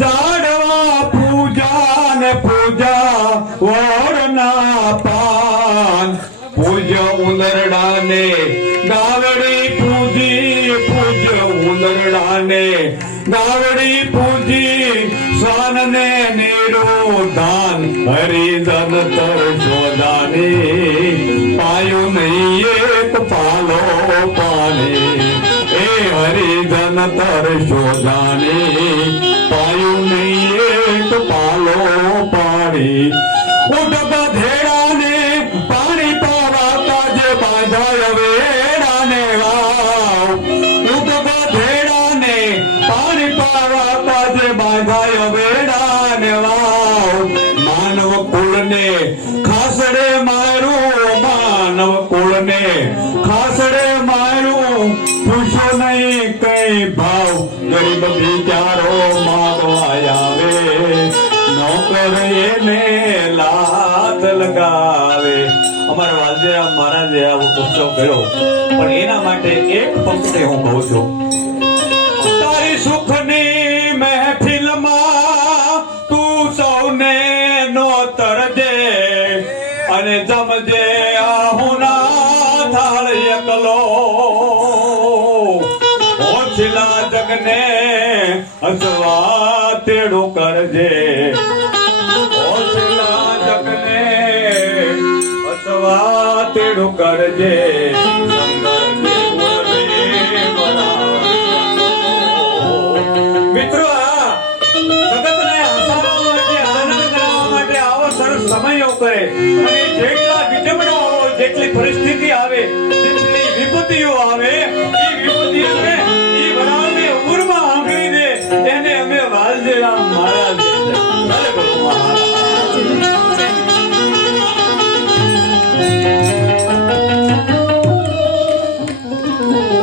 જાડવા પૂજા ને પૂજા વોરના પાન. પૂજ્ય ઉંદરડાને ગાવડી પૂજી પૂજ્ય ઉંદરડાને ગાવડી પૂજી સ્વાનને દાન. હરિદન તર શોધાની, પાયો નહીં હરિજન તર શોધાની પાયું નહીં એક પાલો પાણી પાવાતા જે બાંધાય વેડાને વાવ ઉઠ ગધેડાને પાણી પાવાતા જે બાંધાય વેડાને માનવ કુળને ખાસડે મારું માનવ કુળને ખાસડે ભાવ ગરીબ બિચારો માગવા નોકર એને લાત લગાવે. અમારા વાલદેરા મહારાજે આવો ઉત્સવ કર્યો. પણ એના માટે એક પંક્તિ હું કહું છું. તારી સુખની મહેફિલમાં તું સૌને નોતરજે અને જમજે આહુના થાળ એકલો. ઓછલા જગને હસવા તેડું કરજે. જગને હસવા તેડું કરજે. મિત્રો, આ જગતને હસાવવા આનંદ કરાવવા માટે આવો સમયો કરે. અને જેટલા વિડંબણાઓ જેટલી પરિસ્થિતિ આવે જેટલી